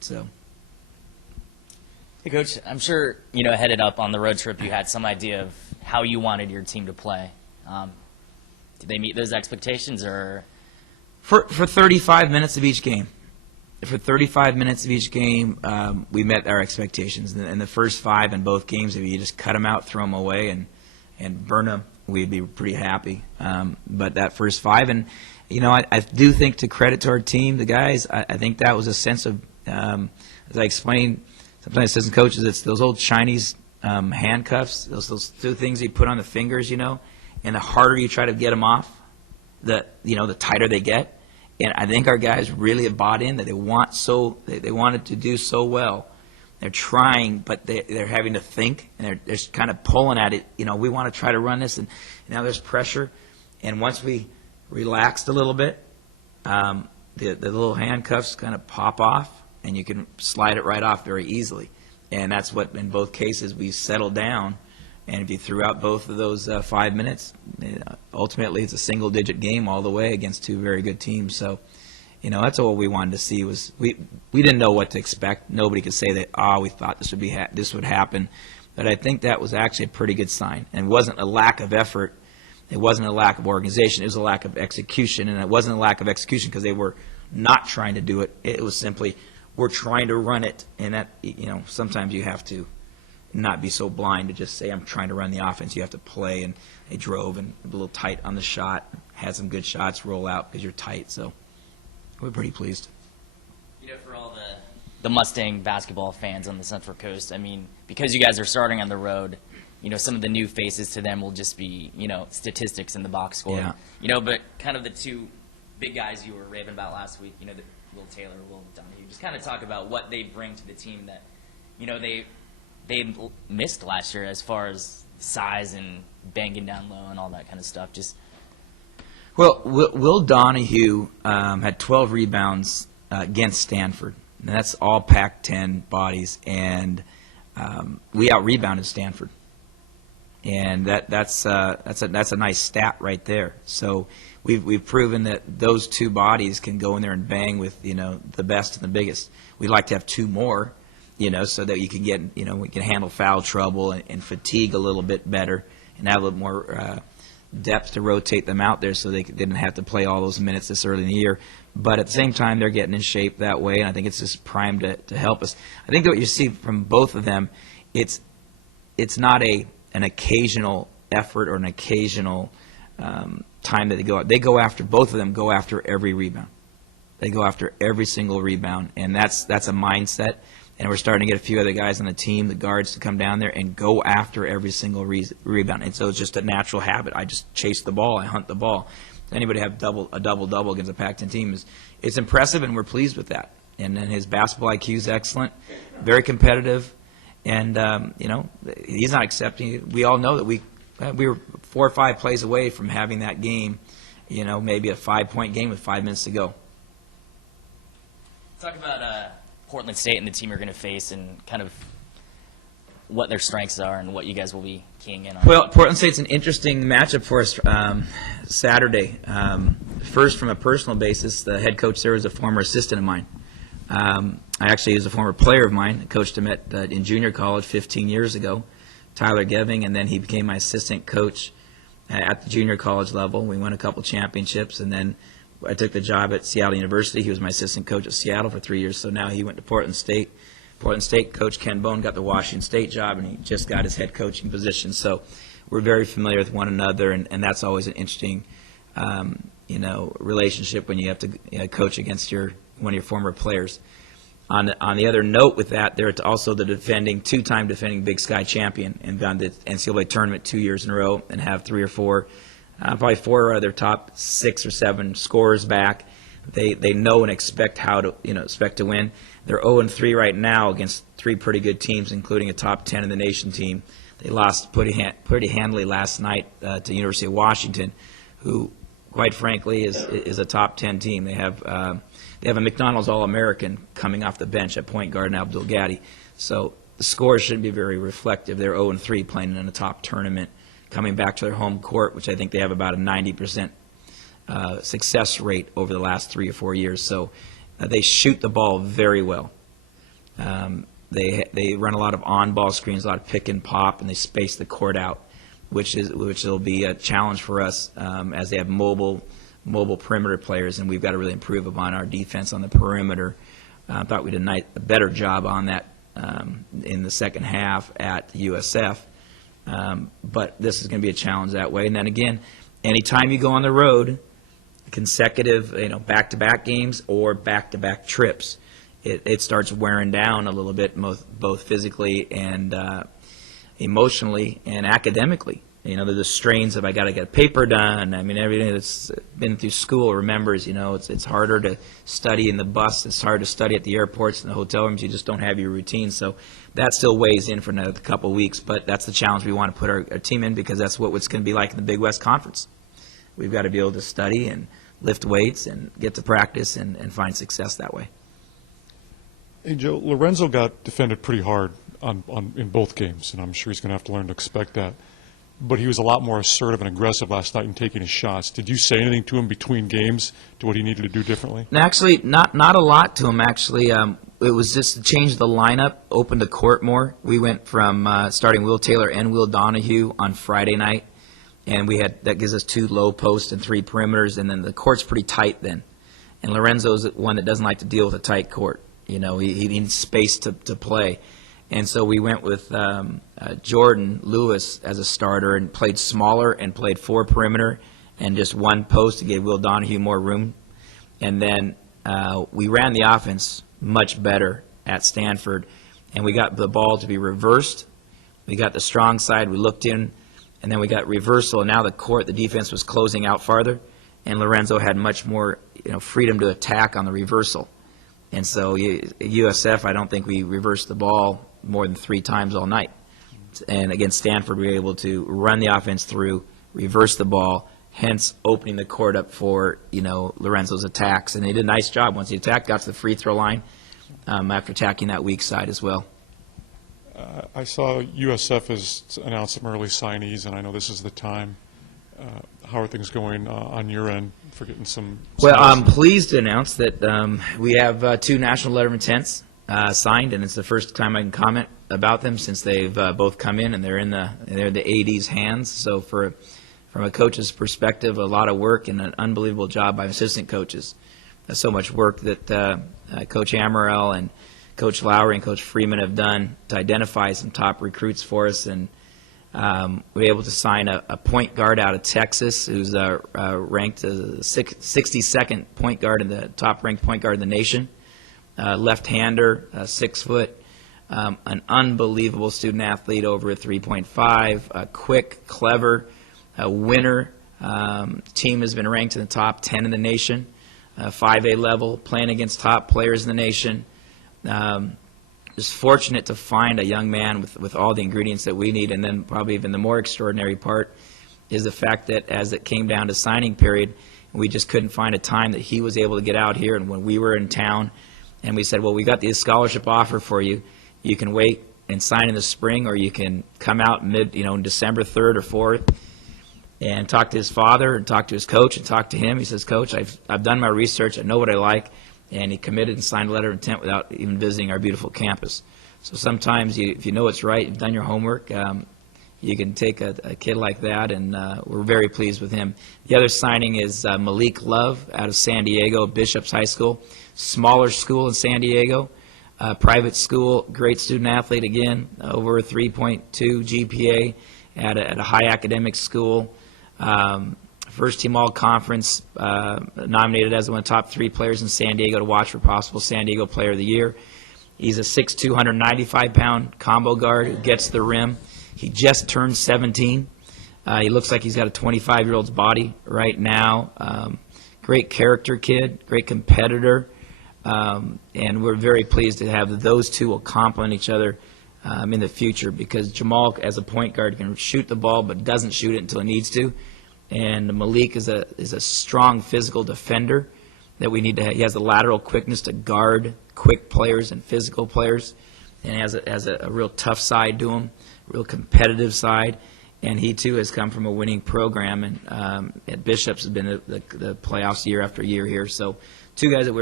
So. Hey, Coach, I'm sure, headed up on the road trip, you had some idea of how you wanted your team to play. Did they meet those expectations, or? For 35 minutes of each game. For 35 minutes of each game, we met our expectations. In the first 5 in both games, if you just cut them out, throw them away, and burn them, we'd be pretty happy. But that first 5, and I do think, to credit to our team, the guys, I think that was a sense of, as I explained, sometimes assistant coaches, it's those old Chinese handcuffs, those 2 things you put on the fingers, and the harder you try to get them off, the tighter they get. And I think our guys really have bought in that they wanted to do so well. They're trying, but they're having to think, and they're just kind of pulling at it. We want to try to run this, and now there's pressure. And once we relaxed a little bit, the little handcuffs kind of pop off, and you can slide it right off very easily. And that's what, in both cases, we settled down. And if you threw out both of those 5 minutes, ultimately it's a single-digit game all the way against 2 very good teams. So, that's what we wanted to see. Was we didn't know what to expect. Nobody could say that, we thought this would happen. But I think that was actually a pretty good sign. And it wasn't a lack of effort. It wasn't a lack of organization. It was a lack of execution. And it wasn't a lack of execution because they were not trying to do it. It was simply, we're trying to run it. And that, sometimes you have to not be so blind to just say, I'm trying to run the offense. You have to play, and they drove and a little tight on the shot, had some good shots roll out because you're tight. So we're pretty pleased. For all the Mustang basketball fans on the Central Coast, because you guys are starting on the road, some of the new faces to them will just be, statistics in the box score. Yeah. But kind of the 2 big guys you were raving about last week, the Will Taylor, Will Donahue, just kind of talk about what they bring to the team that, they missed last year as far as size and banging down low and all that kind of stuff. Well, Will Donahue had 12 rebounds against Stanford. And that's all Pac-10 bodies, and we out-rebounded Stanford. And that's a nice stat right there. So we've proven that those 2 bodies can go in there and bang with the best and the biggest. We'd like to have 2 more. So that you can get, we can handle foul trouble and fatigue a little bit better and have a little more depth to rotate them out there so they didn't have to play all those minutes this early in the year. But at the same time, they're getting in shape that way, and I think it's just primed to help us. I think what you see from both of them, it's not an occasional effort or an occasional time that they go out. They go after, both of them go after every rebound. They go after every single rebound, and that's a mindset. And we're starting to get a few other guys on the team, the guards, to come down there and go after every single rebound. And so it's just a natural habit. I just chase the ball. I hunt the ball. Anybody have a double-double against a Pac-10 team, it's impressive, and we're pleased with that. And then his basketball IQ is excellent, very competitive. And, he's not accepting it. We all know that we were 4 or 5 plays away from having that game, maybe a 5-point game with 5 minutes to go. Talk about Portland State and the team you're going to face and kind of what their strengths are and what you guys will be keying in on. Well, Portland State's an interesting matchup for us Saturday. First, from a personal basis, the head coach there was a former assistant of mine. He was a former player of mine. I coached him in junior college 15 years ago, Tyler Geving, and then he became my assistant coach at the junior college level. We won a couple championships, and then I took the job at Seattle University. He was my assistant coach at Seattle for 3 years, so now he went to Portland State. Portland State coach Ken Bone got the Washington State job, and he just got his head coaching position. So we're very familiar with one another, and that's always an interesting, relationship when you have to coach against one of your former players. On the other note with that, they're also the two-time defending Big Sky champion and gone to the NCAA tournament 2 years in a row and have 3 or 4. Probably 4 of their top 6 or 7 scorers back. They know and expect to win. They're 0-3 right now against 3 pretty good teams, including a top 10 in the nation team. They lost pretty handily last night to University of Washington, who, quite frankly, is a top 10 team. They have a McDonald's All-American coming off the bench at point guard, Abdul Gadi. So the scores shouldn't be very reflective. They're 0-3 playing in a top tournament, coming back to their home court, which I think they have about a 90% success rate over the last 3 or 4 years. So they shoot the ball very well. They run a lot of on-ball screens, a lot of pick and pop, and they space the court out, which will be a challenge for us as they have mobile perimeter players, and we've got to really improve upon our defense on the perimeter. I thought we did a better job on that in the second half at USF, but this is going to be a challenge that way. And then again, anytime you go on the road, consecutive, back-to-back games or back-to-back trips, it starts wearing down a little bit, both physically and emotionally and academically. The strains of I got to get a paper done. I mean, everything that's been through school remembers. It's harder to study in the bus. It's hard to study at the airports and the hotel rooms. You just don't have your routine. So that still weighs in for another couple of weeks. But that's the challenge we want to put our team in, because that's what it's going to be like in the Big West Conference. We've got to be able to study and lift weights and get to practice and find success that way. Hey, Joe, Lorenzo got defended pretty hard in both games, and I'm sure he's going to have to learn to expect that. But he was a lot more assertive and aggressive last night in taking his shots. Did you say anything to him between games to what he needed to do differently? Actually, not a lot to him, actually. It was just to change the lineup, open the court more. We went from starting Will Taylor and Will Donahue on Friday night, and that gives us 2 low posts and 3 perimeters, and then the court's pretty tight then. And Lorenzo's one that doesn't like to deal with a tight court. He needs space to play. And so we went with Jordan Lewis as a starter and played smaller and played 4 perimeter and just 1 post to give Will Donahue more room. And then we ran the offense much better at Stanford, and we got the ball to be reversed. We got the strong side. We looked in, and then we got reversal. And now the defense was closing out farther, and Lorenzo had much more freedom to attack on the reversal. And so USF, I don't think we reversed the ball more than 3 times all night. And against Stanford, we were able to run the offense through, reverse the ball, hence opening the court up for Lorenzo's attacks. And they did a nice job. Once he attacked, got to the free throw line after attacking that weak side as well. I saw USF has announced some early signees, and I know this is the time. How are things going on your end for getting some? Well, I'm pleased to announce that we have 2 national letter of intents signed, and it's the first time I can comment about them since they've both come in, and they're in the AD's hands. So from a coach's perspective, a lot of work and an unbelievable job by assistant coaches. There's so much work that Coach Amaral and Coach Lowry and Coach Freeman have done to identify some top recruits for us, and we were able to sign a point guard out of Texas who's ranked as a 62nd point guard in the top-ranked point guard in the nation. Left-hander, 6 foot, an unbelievable student athlete, over a 3.5, quick, clever, a winner. Team has been ranked in the top 10 in the nation, 5A level, playing against top players in the nation. Just fortunate to find a young man with all the ingredients that we need, and then probably even the more extraordinary part is the fact that as it came down to signing period, we just couldn't find a time that he was able to get out here, and when we were in town, and we said, well, we got the scholarship offer for you. You can wait and sign in the spring, or you can come out in December 3rd or 4th and talk to his father and talk to his coach and talk to him. He says, Coach, I've done my research. I know what I like. And he committed and signed a letter of intent without even visiting our beautiful campus. So sometimes if you know it's right, you've done your homework, you can take a kid like that, and we're very pleased with him. The other signing is Malik Love out of San Diego, Bishop's High School. Smaller school in San Diego, private school, great student athlete again, over a 3.2 GPA at a high academic school. First team all-conference, nominated as one of the top 3 players in San Diego to watch for possible San Diego Player of the Year. He's a 6'2", 195-pound combo guard who gets the rim. He just turned 17. He looks like he's got a 25-year-old's body right now. Great character kid, great competitor. And we're very pleased to have those 2 will complement each other in the future, because Jamal, as a point guard, can shoot the ball but doesn't shoot it until he needs to. And Malik is a strong physical defender that we need to have. He has the lateral quickness to guard quick players and physical players, and has a real tough side to him, real competitive side. And he, too, has come from a winning program, and at Bishop's has been the playoffs year after year here. So 2 guys that we're